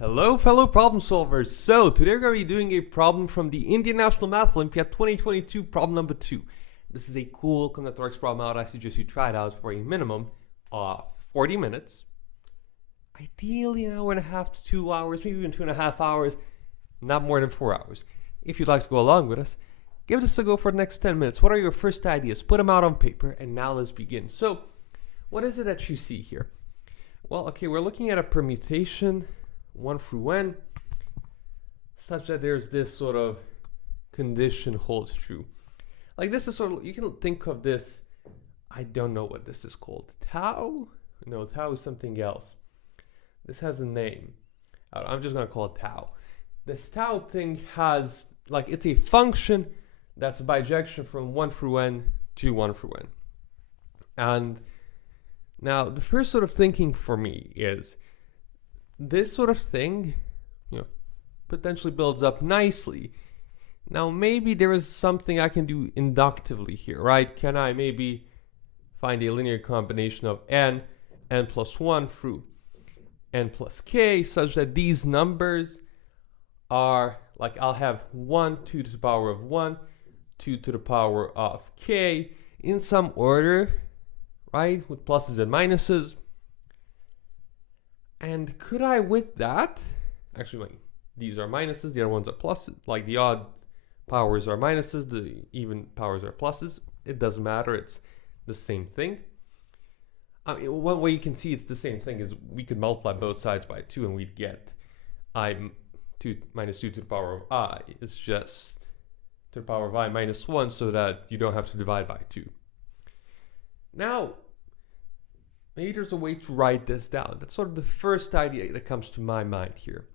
Hello fellow problem solvers. So today we're going to be doing a problem from the Indian National Math Olympiad 2022, problem number 2. This is a cool combinatorics problem out. I suggest you try it out for a minimum of 40 minutes. Ideally an hour and a half to 2 hours, maybe even 2.5 hours, not more than 4 hours. If you'd like to go along with us, give this a go for the next 10 minutes. What are your first ideas? Put them out on paper, and now let's begin. So what is it that you see here? Well, okay, we're looking at a permutation 1 through n, such that there's this sort of condition holds true. Like this is sort of, you can think of this, I don't know what this is called. Tau? No, tau is something else. This has a name. I'm just going to call it tau. This tau thing has, like, it's a function that's a bijection from 1 through n to 1 through n. And now the first sort of thinking for me is, this sort of thing, potentially builds up nicely. Now maybe there is something I can do inductively here, right? Can I maybe find a linear combination of n plus 1 through n plus k, such that these numbers are, like, I'll have 1, 2 to the power of 1, 2 to the power of k in some order, right? With pluses and minuses. And could I, with that, actually, these are minuses, the other ones are pluses, like the odd powers are minuses, the even powers are pluses. It doesn't matter, it's the same thing. One way you can see it's the same thing is we could multiply both sides by 2 and we'd get 2 minus 2 to the power of I. It's just to the power of I minus 1 so that you don't have to divide by 2. Now, maybe there's a way to write this down. That's sort of the first idea that comes to my mind here.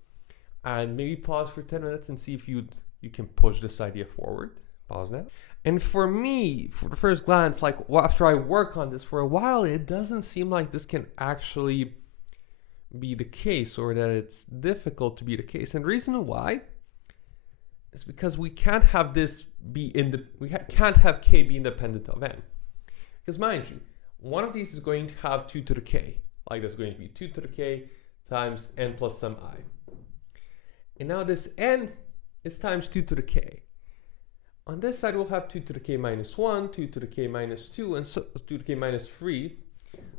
And maybe pause for 10 minutes and see if you can push this idea forward. Pause now. And for me, for the first glance, like, after I work on this for a while, it doesn't seem like this can actually be the case, or that it's difficult to be the case. And the reason why is because we can't have this be can't have k be independent of n. Because mind you, one of these is going to have 2 to the k. Like, that's going to be 2 to the k times n plus some I. And now this n is times 2 to the k. On this side, we'll have 2 to the k minus 1, 2 to the k minus 2, and so 2 to the k minus 3,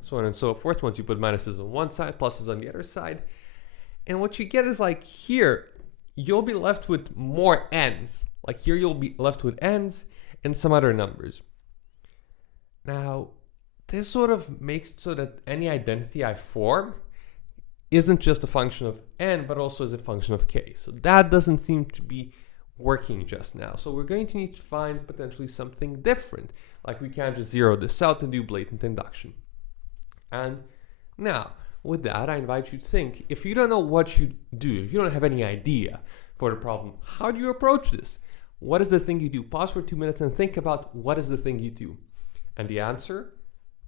so on and so forth. Once you put minuses on one side, pluses on the other side. And what you get is, like, here, you'll be left with more n's. Like, here you'll be left with n's and some other numbers. Now, this sort of makes it so that any identity I form isn't just a function of n, but also is a function of k. So that doesn't seem to be working just now. So we're going to need to find potentially something different. Like, we can't just zero this out and do blatant induction. And now, with that, I invite you to think, if you don't know what you do, if you don't have any idea for the problem, how do you approach this? What is the thing you do? Pause for 2 minutes and think about what is the thing you do. And the answer,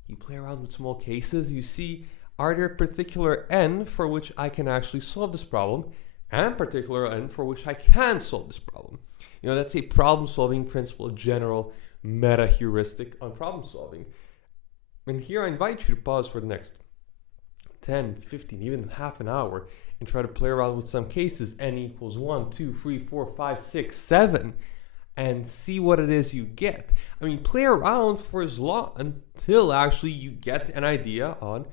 you play around with small cases. You see, are there particular n for which I can actually solve this problem, and particular n for which I can solve this problem? That's a problem solving principle, a general meta heuristic on problem solving. And here I invite you to pause for the next 10, 15, even half an hour and try to play around with some cases, n equals 1, 2, 3, 4, 5, 6, 7, and see what it is you get. Play around for as long until actually you get an idea on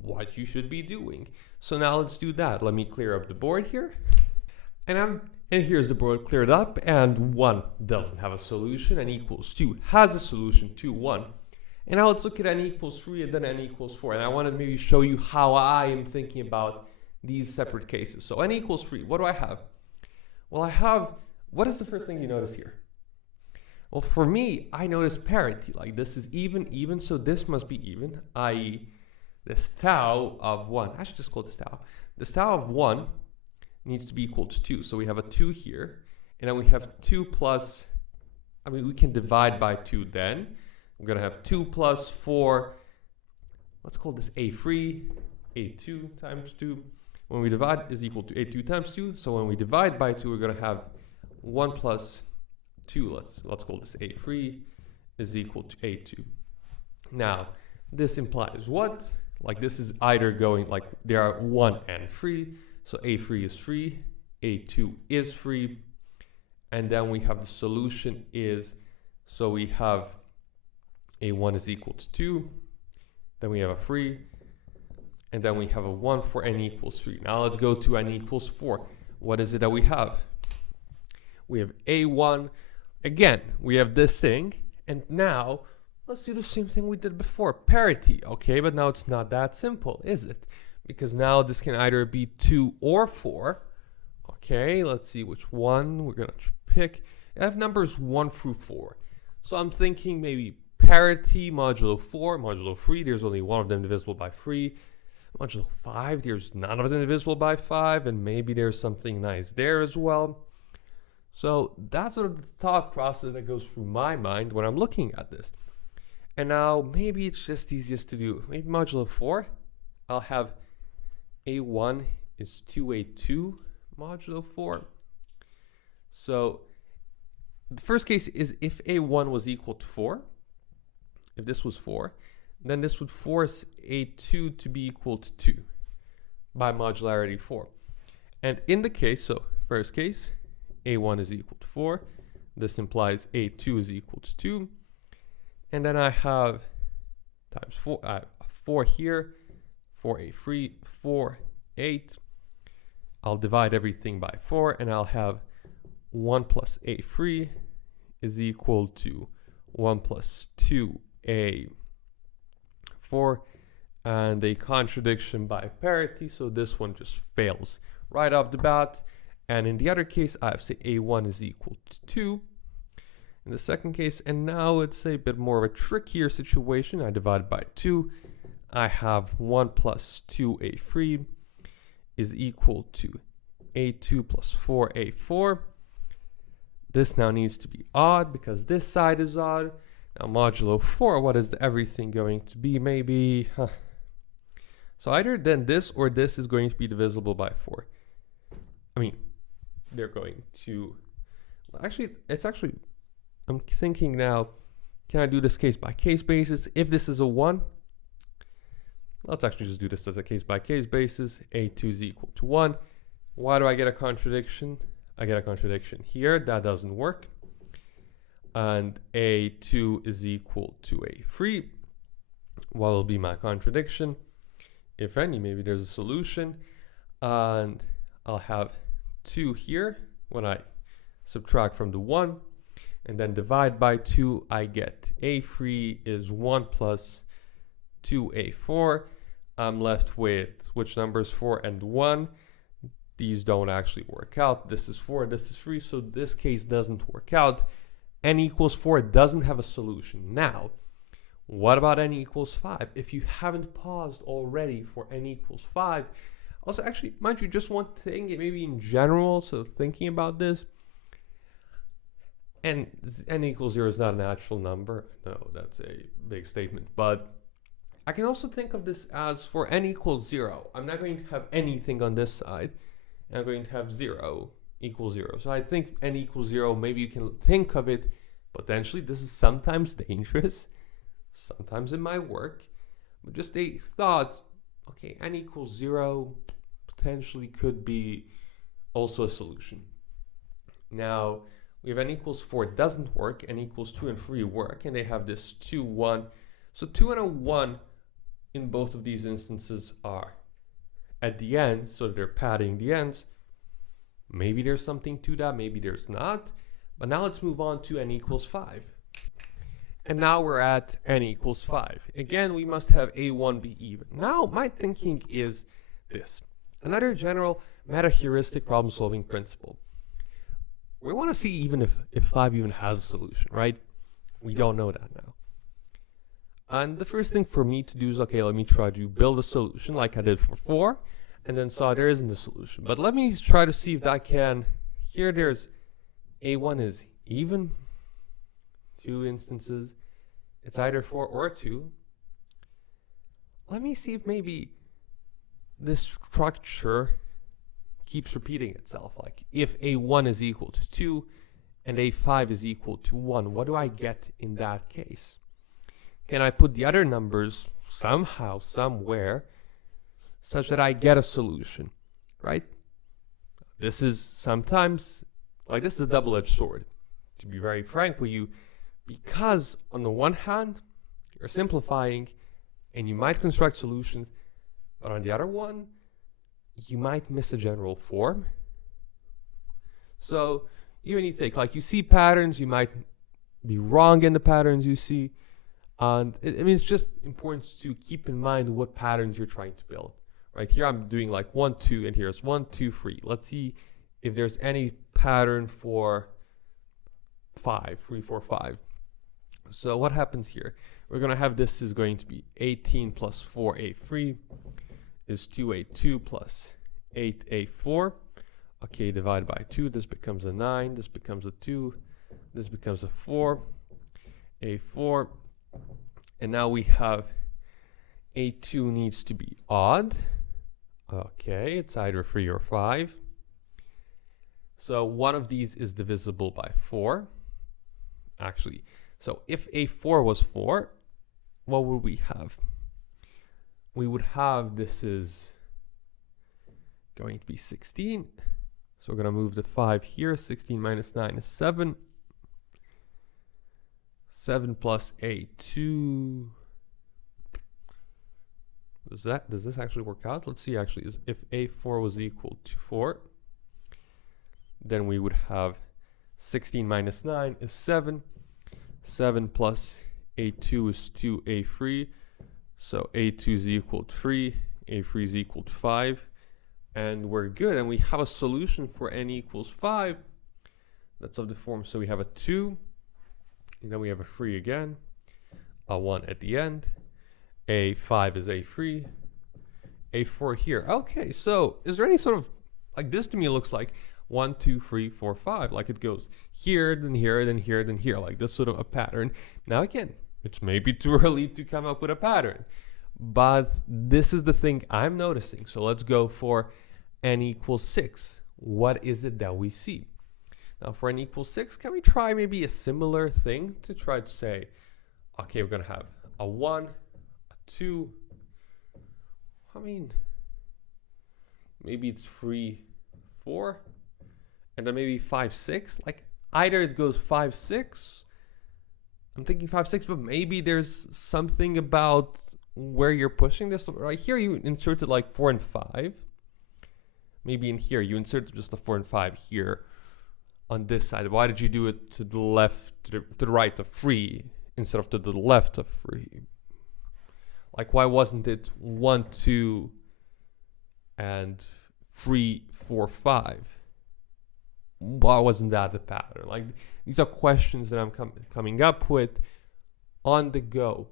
what you should be doing. So now let's do that. Let me clear up the board here. And here's the board cleared up, and 1 doesn't have a solution, n equals 2 has a solution to 1. And now let's look at n equals 3 and then n equals 4. And I want to maybe show you how I am thinking about these separate cases. So n equals 3, what do I have? Well, what is the first thing you notice here? Well, for me, I notice parity. Like, this is even, so this must be even, i.e. this tau of 1. I should just call this tau. This tau of 1 needs to be equal to 2. So we have a 2 here, and then we have 2 plus, we can divide by 2 then. We're going to have 2 plus 4, let's call this A3, A2 times 2. When we divide is equal to A2 times 2. So when we divide by 2, we're going to have 1 plus 2, let's call this A3, is equal to A2. Now, this implies what? Like, this is either going, like, there are 1 and 3, So A3 is free, A2 is free, and then we have the solution is, so we have A1 is equal to 2, then we have a 3, and then we have a 1 for n equals 3. Now let's go to n equals 4. What is it that we have? We have A1. Again, we have this thing, and now let's do the same thing we did before, parity. Okay, but now it's not that simple, is it? Because now this can either be 2 or 4. Okay, let's see which one we're going to pick. I have numbers 1 through 4. So I'm thinking maybe parity, modulo 4, modulo 3, there's only one of them divisible by 3. Modulo 5, there's none of them divisible by 5, and maybe there's something nice there as well. So that's sort of the thought process that goes through my mind when I'm looking at this. And now maybe it's just easiest to do. Maybe modulo 4, I'll have A1 is 2A2 modulo 4. So the first case is if A1 was equal to 4, if this was 4, then this would force A2 to be equal to 2 by modularity 4. And in the case, so first case, A1 is equal to 4. This implies A2 is equal to 2. And then I have times 4, 4 here, 4A3, 4, 8. I'll divide everything by 4, and I'll have 1 plus A3 is equal to 1 plus 2A4, and a contradiction by parity, so this one just fails right off the bat. And in the other case, I have say A1 is equal to 2 in the second case, and now it's a bit more of a trickier situation. I divide by 2. I have 1 plus 2A3 is equal to A2 plus 4A4. This now needs to be odd because this side is odd. Now modulo 4, what is everything going to be? Maybe, so either then this or this is going to be divisible by 4. I mean, they're going to, I'm thinking now, can I do this case by case basis? If this is a 1, let's actually just do this as a case by case basis. A2 is equal to 1. Why do I get a contradiction? I get a contradiction here. That doesn't work. And A2 is equal to A3. What will be my contradiction? If any, maybe there's a solution. And I'll have 2 here when I subtract from the 1. And then divide by 2, I get A3 is 1 plus 2A4. I'm left with which numbers? 4 and 1. These don't actually work out. This is 4, this is 3, so this case doesn't work out. N equals 4 doesn't have a solution. Now, what about n equals 5? If you haven't paused already for n equals 5, also actually, mind you, just one thing, maybe in general, so thinking about this, and n equals 0 is not a natural number. No, that's a big statement, but I can also think of this as for n equals 0, I'm not going to have anything on this side. I'm going to have 0 equals 0. So I think n equals 0, maybe you can think of it, potentially this is sometimes dangerous, sometimes it might work, but just a thought, okay, n equals 0 potentially could be also a solution. Now, we have n equals 4 doesn't work, n equals 2 and 3 work, and they have this 2, 1. So 2 and a 1 in both of these instances are at the end, so they're padding the ends. Maybe there's something to that, maybe there's not. But now let's move on to n equals 5. And now we're at n equals 5. Again, we must have A1 be even. Now, my thinking is this. Another general meta-heuristic problem-solving principle. We want to see even if 5 even has a solution, right? We don't know that now. And the first thing for me to do is, okay, let me try to build a solution like I did for 4, and then saw there isn't a solution. But let me try to see if I can. Here there's A1 is even, 2 instances. It's either 4 or 2. Let me see if maybe this structure keeps repeating itself. Like if A1 is equal to 2 and A5 is equal to 1, what do I get in that case? Can I put the other numbers somehow, somewhere, such that I get a solution, right? this is sometimes, like, this is a double-edged sword, to be very frank with you, because on the one hand, you're simplifying and you might construct solutions, but on the other one, you might miss a general form. So even you take, like, you see patterns, you might be wrong in the patterns you see. And I mean, it's just important to keep in mind what patterns you're trying to build. Right here, I'm doing like 1, 2, and here's 1, 2, 3. Let's see if there's any pattern for 5, 3, 4, 5. So what happens here? We're going to have this is going to be 18 plus 4a3 is 2a2 plus 8a4. Okay, divided by 2. This becomes a 9. This becomes a 2. This becomes a 4. a4. And now we have a2 needs to be odd. Okay, it's either 3 or 5. So one of these is divisible by 4. Actually, so if a4 was 4, what would we have? We would have, this is going to be 16. So we're going to move the 5 here. 16 minus 9 is 7. 7 plus a2. Does this actually work out? Let's see actually. If a4 was equal to 4, then we would have 16 minus 9 is 7. 7 plus a2 is 2a3. So a2 is equal to 3. a3 is equal to 5. And we're good. And we have a solution for n equals 5. That's of the form. So we have a 2. And then we have a 3 again. A 1 at the end. A5 is a3. A4 here. Okay, so is there any sort of, like, this to me looks like 1, 2, 3, 4, 5. Like it goes here, then here, then here, then here. Like this sort of a pattern. Now again, it's maybe too early to come up with a pattern. But this is the thing I'm noticing. So let's go for n equals 6. What is it that we see? Now for n equals 6, can we try maybe a similar thing to try to say, okay, we're going to have a 1, a 2. I mean, maybe it's 3, 4, and then maybe 5, 6. Like either it goes 5, 6. I'm thinking 5, 6, but maybe there's something about where you're pushing this. Right here, you inserted like 4 and 5. Maybe in here, you inserted just the 4 and 5 here on this side. Why did you do it to the left, to the right of 3 instead of to the left of 3? Like, why wasn't it 1, 2, and 3, 4, 5? Why wasn't that the pattern? Like, these are questions that I'm coming up with on the go.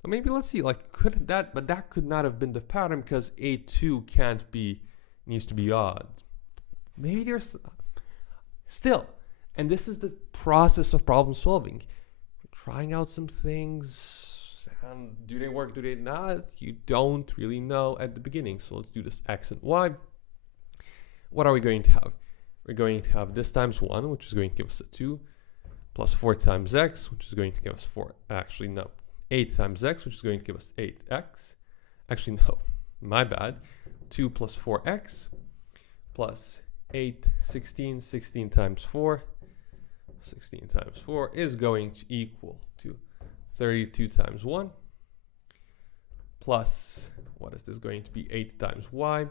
So maybe let's see, like, could that, but that could not have been the pattern because A2 can't be, needs to be odd. Maybe there's still, and this is the process of problem solving. Trying out some things, and do they work, do they not? You don't really know at the beginning. So let's do this x and y. What are we going to have? We're going to have this times 1, which is going to give us a 2, plus 4 times x, which is going to give us 4. Actually, no. 8 times x, which is going to give us 8x. Actually, no. My bad. 2 plus 4x, plus 8, 16. 16 times 4. 16 times 4 is going to equal to 32 times 1, plus, what is this going to be? 8 times y,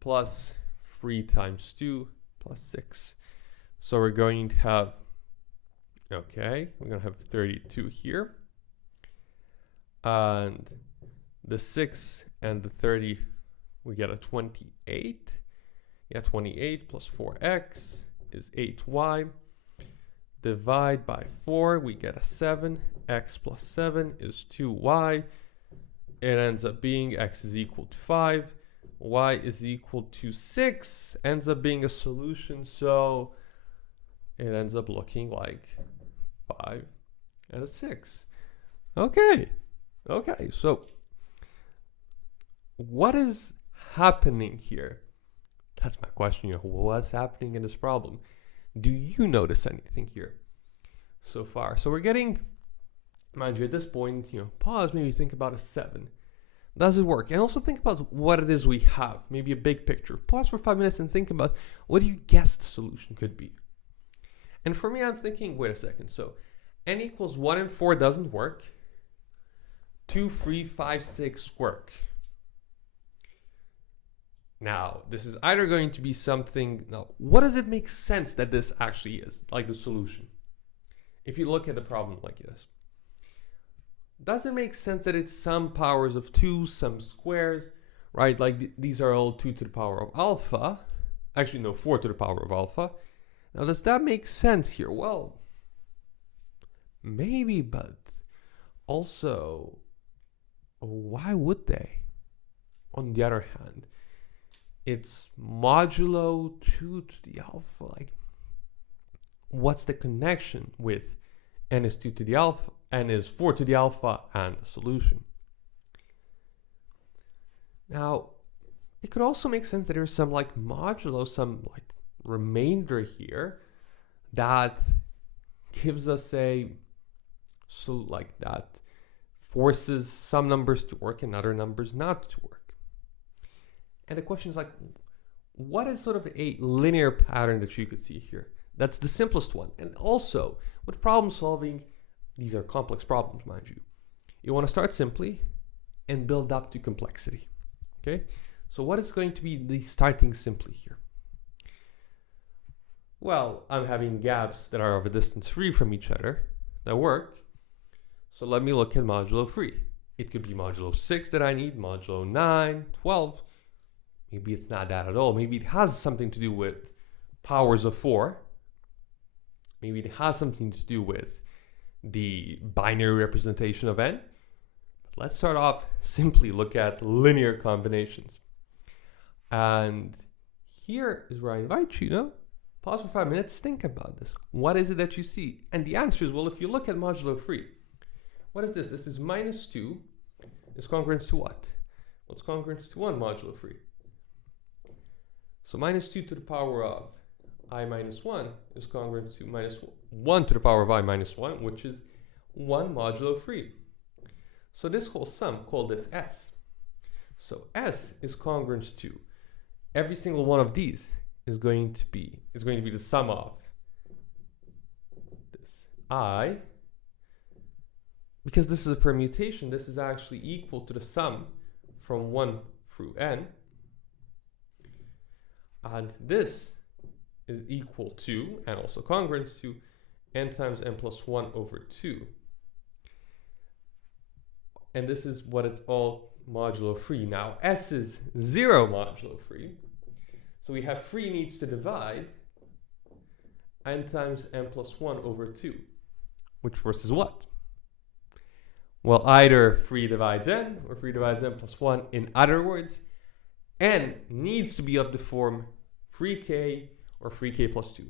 plus 3 times 2, plus 6. So we're going to have, okay, we're going to have 32 here. And the 6 and the 30, we get a 28. Yeah, 28 plus 4x is 8y. Divide by 4, we get a 7. X plus 7 is 2y. It ends up being x is equal to 5. Y is equal to 6. Ends up being a solution, so it ends up looking like 5 and a 6. Okay. Okay, so what is happening here? That's my question. What's happening in this problem? Do you notice anything here so far? So we're getting, mind you, at this point, pause, maybe think about a 7. Does it work? And also think about what it is we have, maybe a big picture. Pause for 5 minutes and think about what do you guess the solution could be. And for me, I'm thinking, wait a second. So n equals 1 and 4 doesn't work. 2, 3, 5, 6 work. Now, this is either going to be something... Now, what does it make sense that this actually is, like the solution? If you look at the problem like this. Does it make sense that it's some powers of 2, some squares, right? Like these are all 2 to the power of alpha. Actually, no, 4 to the power of alpha. Now, does that make sense here? Well, maybe, but also, why would they? On the other hand, it's modulo 2 to the alpha. Like, what's the connection with n is 2 to the alpha, n is 4 to the alpha, and the solution? Now, it could also make sense that there's some like modulo, some like remainder here that gives us a, so like that forces some numbers to work and other numbers not to work. And the question is like, what is sort of a linear pattern that you could see here? That's the simplest one. And also, with problem solving, these are complex problems, mind you. You want to start simply and build up to complexity. Okay? So what is going to be the starting simply here? Well, I'm having gaps that are of a distance 3 from each other that work. So let me look at modulo 3. It could be modulo 6 that I need, modulo 9, 12. Maybe it's not that at all. Maybe it has something to do with powers of 4. Maybe it has something to do with the binary representation of n. But let's start off simply look at linear combinations. And here is where I invite you to pause for 5 minutes, think about this. What is it that you see? And the answer is, well, if you look at modulo 3, what is this? This is minus 2 is congruent to what? What's congruent to 1 modulo 3? So minus 2 to the power of I minus 1 is congruent to minus 1 to the power of I minus 1, which is 1 modulo 3. So this whole sum, call this S. So S is congruent to every single one of these is going to be the sum of this I, because this is a permutation, this is actually equal to the sum from 1 through n. And this is equal to, and also congruent to, n times n plus 1 over 2. And this is what it's all modulo 3. Now, S is 0 modulo 3. So we have 3 needs to divide n times n plus 1 over 2, which versus what? Well, either 3 divides n or 3 divides n plus 1. In other words, n needs to be of the form 3k or 3k plus 2.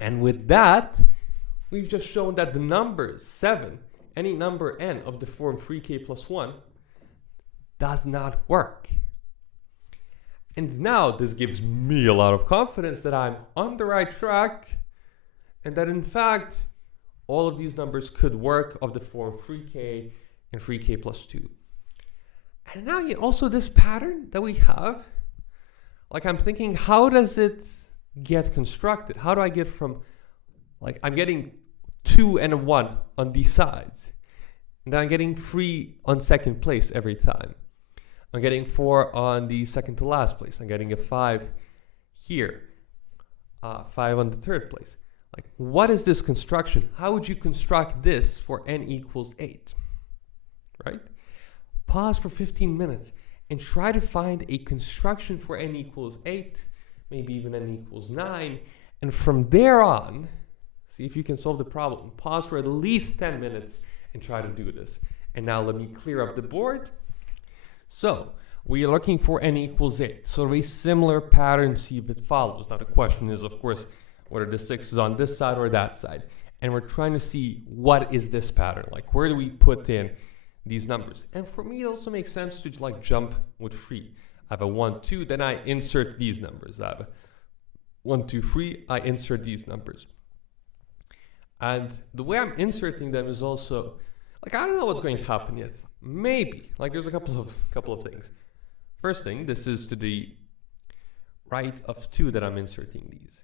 And with that, we've just shown that the number 7, any number n of the form 3k plus 1, does not work. And now this gives me a lot of confidence that I'm on the right track and that in fact, all of these numbers could work of the form 3k and 3k plus 2. And now also this pattern that we have, like I'm thinking, how does it get constructed? How do I get from, like I'm getting 2 and a 1 on these sides. And then I'm getting 3 on second place every time. I'm getting 4 on the second to last place. I'm getting a 5 here. 5 on the third place. Like, what is this construction? How would you construct this for n equals 8? Right? Pause for 15 minutes and try to find a construction for n equals 8, maybe even n equals 9. And from there on, see if you can solve the problem. Pause for at least 10 minutes and try to do this. And now let me clear up the board. So we are looking for n equals 8. So a similar pattern, see if it follows. Now the question is, of course, whether the 6 is on this side or that side. And we're trying to see what is this pattern? Like, where do we put in these numbers? And for me, it also makes sense to like jump with 3. I have a 1, 2, then I insert these numbers. I have a 1, 2, 3, I insert these numbers. And the way I'm inserting them is also, like, I don't know what's going to happen yet. maybe, like there's a couple of things. First thing, this is to the right of 2 that I'm inserting these.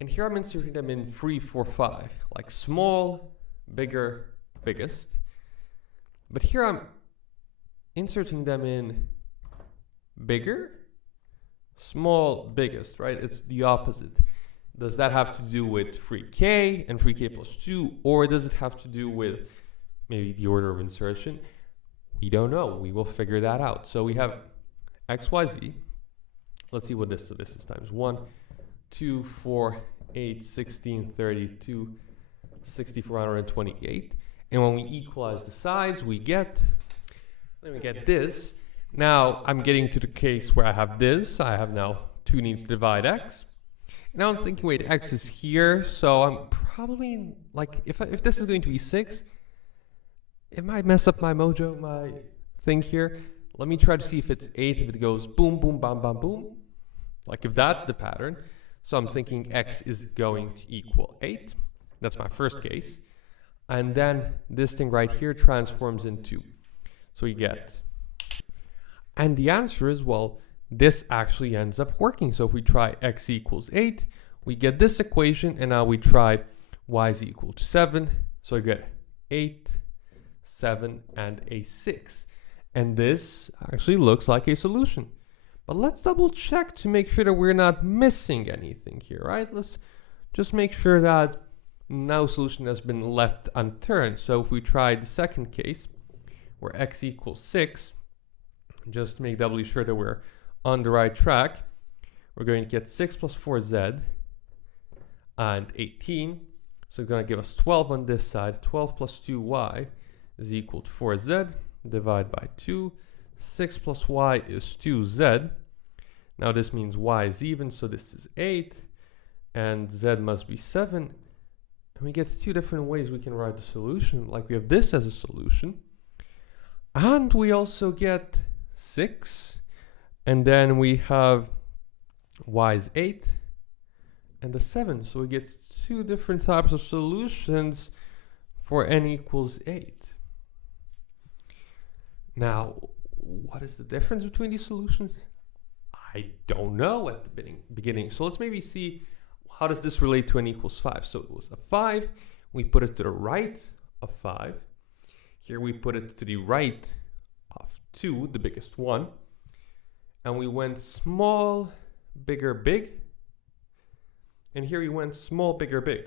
And here I'm inserting them in 3, 4, 5, like small, bigger, biggest. But here I'm inserting them in bigger, small, biggest, right? It's the opposite. Does that have to do with 3k and 3k plus 2, or does it have to do with maybe the order of insertion? We don't know. We will figure that out. So we have x, y, z. Let's see what this is. So this is times 1, 2, 4, 8, 16, 32, 6428. And when we equalize the sides, we get, let me get this. Now I'm getting to the case where I have this. I have now 2 needs to divide x. Now I'm thinking, wait, x is here, so I'm probably, like, if this is going to be 6, it might mess up my mojo, my thing here. Let me try to see if it's 8, if it goes boom, boom, bam, bam, boom. Like if that's the pattern. So I'm thinking x is going to equal 8. That's my first case. And then this thing right here transforms into, so we get, and the answer is, well, this actually ends up working. So if we try x equals 8, we get this equation, and now we try y is equal to 7. So we get 8, 7, and a 6. And this actually looks like a solution. But let's double check to make sure that we're not missing anything here, right? Let's just make sure that no solution has been left unturned. So if we try the second case, where x equals 6, just to make doubly sure that we're on the right track, we're going to get 6 plus 4z and 18. So it's going to give us 12 on this side. 12 plus 2y is equal to 4z. Divide by 2. 6 plus y is 2z. Now this means y is even, so this is 8. And z must be 7. And we get 2 different ways we can write the solution. Like we have this as a solution. And we also get 6. And then we have y is 8 and the 7. So we get 2 different types of solutions for n equals 8. Now, what is the difference between these solutions? I don't know at the beginning. So let's maybe see, how does this relate to n equals 5? So it was a 5. We put it to the right of 5. Here we put it to the right of 2, the biggest one. And we went small, bigger, big. And here we went small, bigger, big.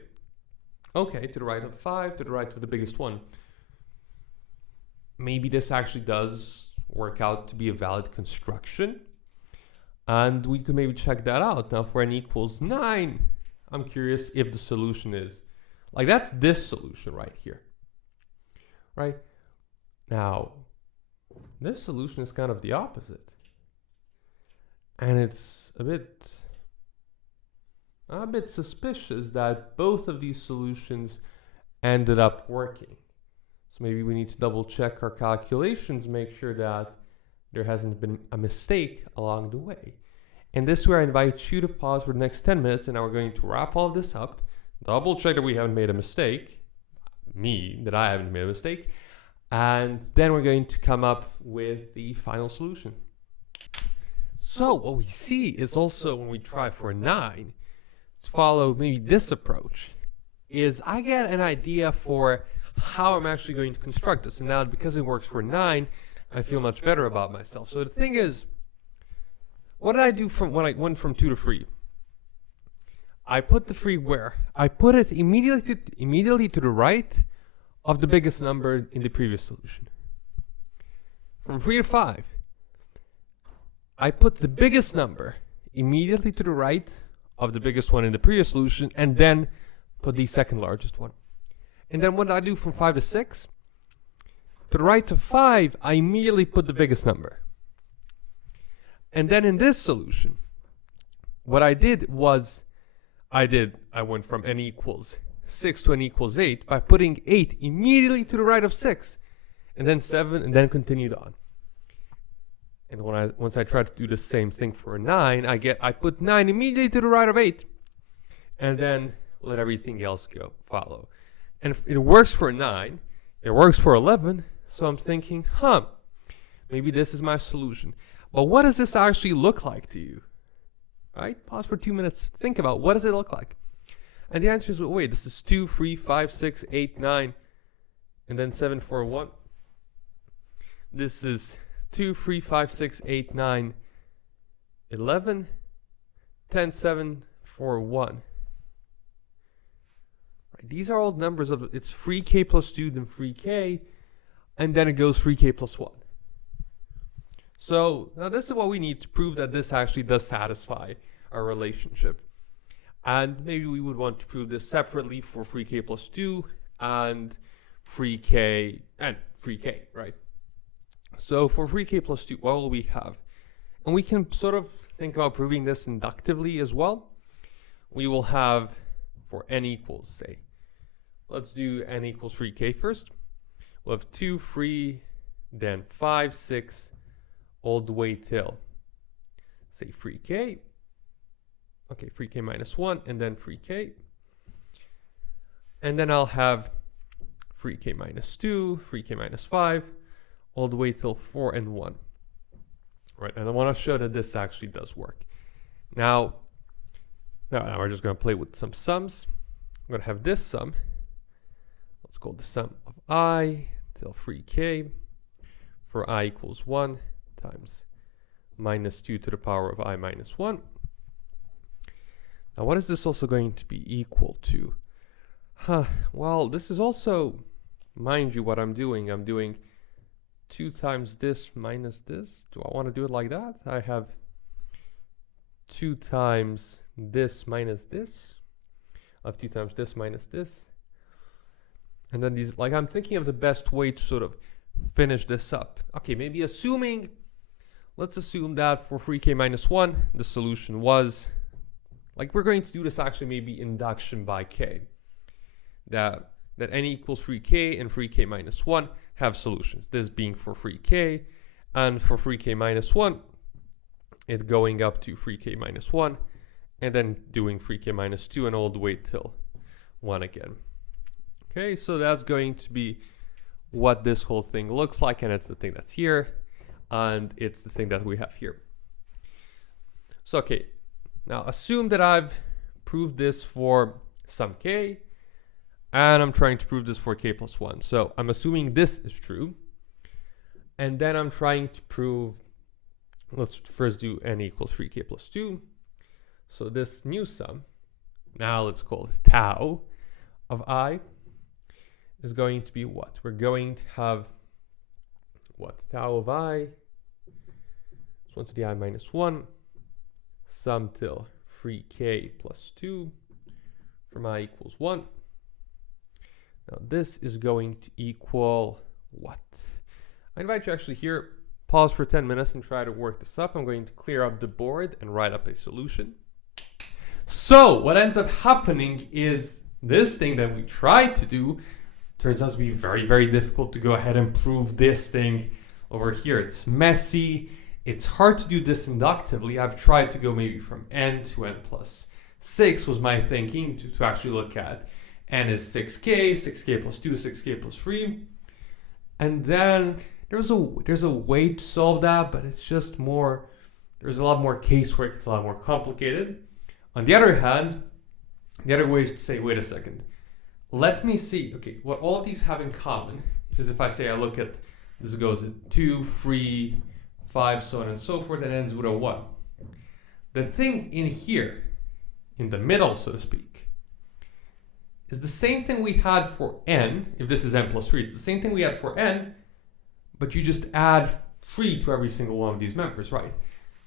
Okay, to the right of 5, to the right of the biggest one. Maybe this actually does work out to be a valid construction. And we could maybe check that out. Now for n equals 9, I'm curious if the solution is, like that's this solution right here. Right? Now, this solution is kind of the opposite. And it's a bit suspicious that both of these solutions ended up working. So maybe we need to double check our calculations, make sure that there hasn't been a mistake along the way. And this is where I invite you to pause for the next 10 minutes, and now we're going to wrap all this up, double check that we haven't made a mistake, that I haven't made a mistake, and then we're going to come up with the final solution. So what we see is also when we try for 9, to follow maybe this approach, is I get an idea for how I'm actually going to construct this. And now because it works for 9, I feel much better about myself. So the thing is, what did I do from when I went from 2 to 3? I put the 3 where? I put it immediately to the right of the biggest number in the previous solution. From 3 to 5, I put the biggest number immediately to the right of the biggest one in the previous solution, and then put the second largest one. And then what did I do from 5 to 6? To the right of 5, I immediately put the biggest number. And then in this solution, what I did was, I went from n equals 6 to n equals 8 by putting 8 immediately to the right of 6, and then 7, and then continued on. And once I try to do the same thing for 9, I put 9 immediately to the right of 8, and then let everything else follow. And if it works for 9, it works for 11, So I'm thinking, maybe this is my solution. But what does this actually look like to you? Right? Pause for 2 minutes. Think about, what does it look like? And the answer is, wait, this is 2, 3, 5, 6, 8, 9, and then 7, 4, 1. This is 2, 3, 5, 6, 8, 9, 11, 10, 7, 4, 1. Right, these are all numbers of, it's 3k plus 2, then 3k, and then it goes 3k plus 1. So now this is what we need to prove that this actually does satisfy our relationship. And maybe we would want to prove this separately for 3k plus 2 and 3k, right? So for 3k plus 2, what will we have? And we can sort of think about proving this inductively as well. We will have, for n equals, say, let's do n equals 3k first. We'll have 2, 3, then 5, 6, all the way till, say, 3k. Okay, 3k minus 1, and then 3k. And then I'll have 3k minus 2, 3k minus 5, all the way till 4 and 1. Right, and I want to show that this actually does work. Now we're just going to play with some sums. I'm going to have this sum. Let's call the sum of I till 3k for I equals 1 times minus 2 to the power of I minus 1. Now, what is this also going to be equal to? Well, this is also, mind you, what I'm doing. I'm doing 2 times this minus this. Do I want to do it like that? I have 2 times this minus this. I have 2 times this minus this. And then these, like, I'm thinking of the best way to sort of finish this up. Okay, maybe let's assume that for 3k minus 1, the solution was, like, we're going to do this actually maybe induction by k. That n equals 3k and 3k minus 1 have solutions. This being for 3k, and for 3k minus 1, it going up to 3k minus 1, and then doing 3k minus 2 and all the way till 1 again. Okay, so that's going to be what this whole thing looks like, and it's the thing that's here, and it's the thing that we have here. So, okay, now assume that I've proved this for some k, and I'm trying to prove this for k plus 1. So I'm assuming this is true, and then I'm trying to prove, let's first do n equals 3k plus 2. So this new sum, now let's call it tau of I, is going to be what? We're going to have what? Tau of I is 1 to the I minus 1, sum till 3k plus 2 from I equals 1. Now this is going to equal what? I invite you actually here, pause for 10 minutes and try to work this up. I'm going to clear up the board and write up a solution. So what ends up happening is this thing that we tried to do turns out to be very, very difficult to go ahead and prove this thing over here. It's messy. It's hard to do this inductively. I've tried to go maybe from n to n plus 6 was my thinking to actually look at. N is 6k, 6k plus 2, 6k plus 3. And then there's a way to solve that, but it's just more, there's a lot more casework. It's a lot more complicated. On the other hand, the other way is to say, wait a second. Let me see, okay, what all of these have in common is if I say I look at, this goes at 2, 3, 5, so on and so forth, and ends with a 1. The thing in here, in the middle, so to speak, is the same thing we had for n, if this is n plus 3, it's the same thing we had for n, but you just add 3 to every single one of these members, right?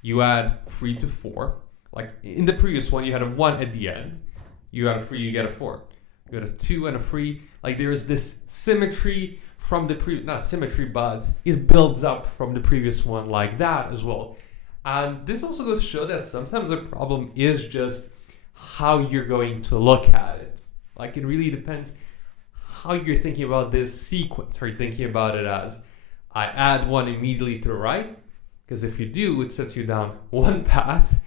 You add 3 to 4, like in the previous one, you had a 1 at the end, you add a 3, you get a 4. You got a 2 and a 3, like there is this symmetry from the previous, not symmetry, but it builds up from the previous one like that as well. And this also goes to show that sometimes the problem is just how you're going to look at it. Like it really depends how you're thinking about this sequence. Are you thinking about it as I add 1 immediately to the right? Because if you do, it sets you down one path,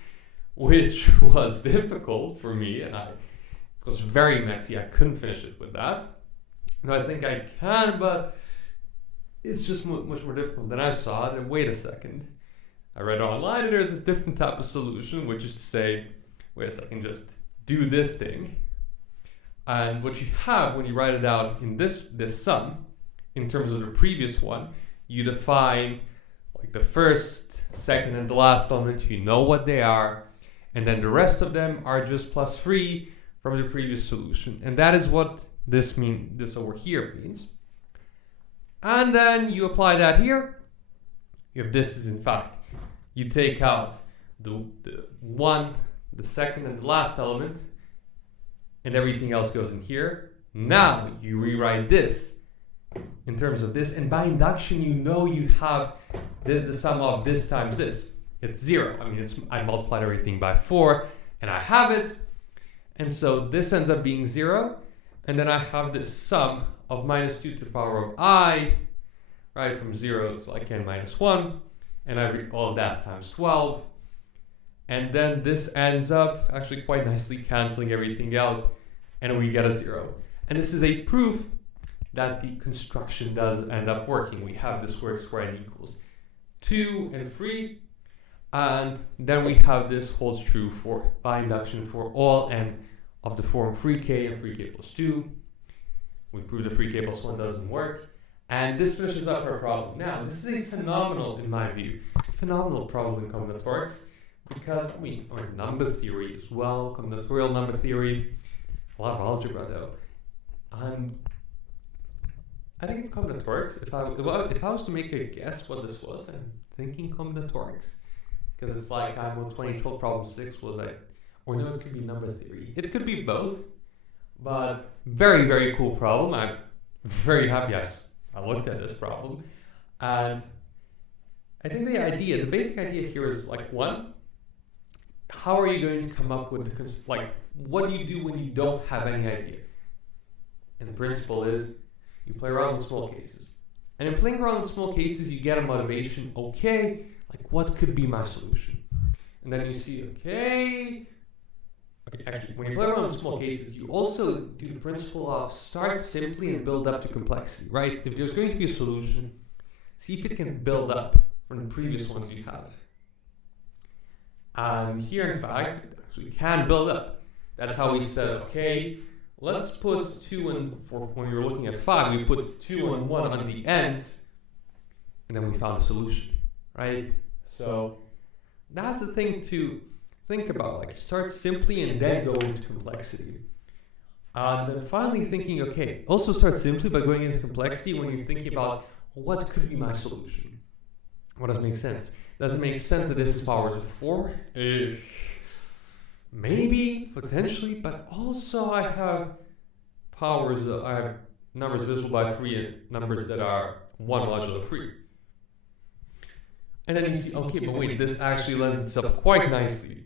which was difficult for me, and it was very messy. I couldn't finish it with that. No, I think I can, but it's just much more difficult. Then I saw it, and wait a second. I read online, and there's this different type of solution, which is to say, wait a second, just do this thing. And what you have when you write it out in this sum, in terms of the previous one, you define like the first, second, and the last element. You know what they are, and then the rest of them are just plus 3 from the previous solution. And that is what this over here means. And then you apply that here. If this is in fact, you take out the one, the second, and the last element, and everything else goes in here. Now you rewrite this in terms of this, and by induction you know you have the sum of this times this. It's 0. I mean, I multiplied everything by 4, and I have it, and so this ends up being 0, and then I have this sum of minus 2 to the power of I, right, from 0 to like n minus 1, and I read all of that times 12, and then this ends up actually quite nicely canceling everything out, and we get a 0. And this is a proof that the construction does end up working. We have this where n equals 2 and 3, and then we have this holds true for by induction for all n of the form 3k and 3k plus 2. We prove the 3k plus 1 doesn't work, and this finishes up our problem. Now, this is a phenomenal, in my view, phenomenal problem in combinatorics, because, I mean, or number theory as well, combinatorial number theory, a lot of algebra though. I think it's combinatorics. If I was to make a guess what this was, I'm thinking combinatorics, because it's like I know 2012 problem 6 was like, or no, it could be number theory. It could be both, but very, very cool problem. I'm very happy I looked at this problem, and I think the basic idea here is like, one, how are you going to come up with what do you do when you don't have any idea? And the principle is you play around with small cases. And in playing around with small cases, you get a motivation, okay, like what could be my solution? And then you see, okay, actually, when you play around with small cases, you also do the principle of start simply and build up to complexity, right? If there's going to be a solution, see if it can build up from the previous ones you have. And here, in fact, it actually can build up. That's how we said, okay, let's put 2 and, for when we were looking at 5, we put 2 and 1 on the ends, and then we found a solution, right? So that's the thing to think about, like start simply and then go into complexity. And then finally thinking, okay, also start simply by going into complexity when you're thinking about what could be my solution. What does make sense? Does it make sense that this is powers of 4? Maybe, potentially, but also I have numbers divisible by 3 and numbers that are 1 modulo 3. And then you see, okay, but wait, this actually lends itself quite nicely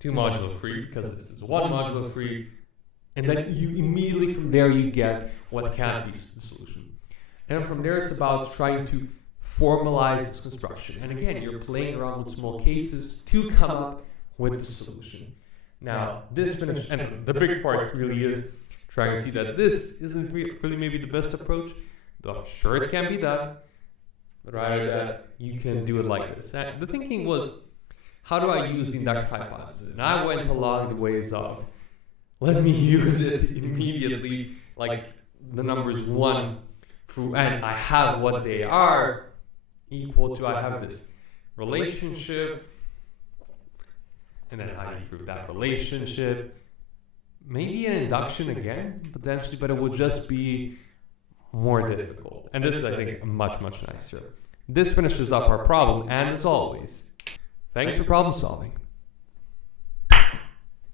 to modulo 3, because this is 1 modulo 3, and then you immediately from there you get what can be the solution. And from there it's about trying to formalize this construction. And again, you're playing around with small cases to come up with the solution. Now, this finish, and the big part really is trying to see that this isn't really maybe the best approach, though I'm sure it can be done, but rather that you can do it like this. And the thinking was, how do I use the induction hypothesis? And I went along the ways of, let me use it immediately, like the numbers 1 through n, I have what they are, equal to I have this relationship, and then how do you prove that relationship? Maybe an induction again, potentially, but it would just be more difficult. And this is, I think, much, much nicer. This finishes up our problem, and as always, thanks for problem solving.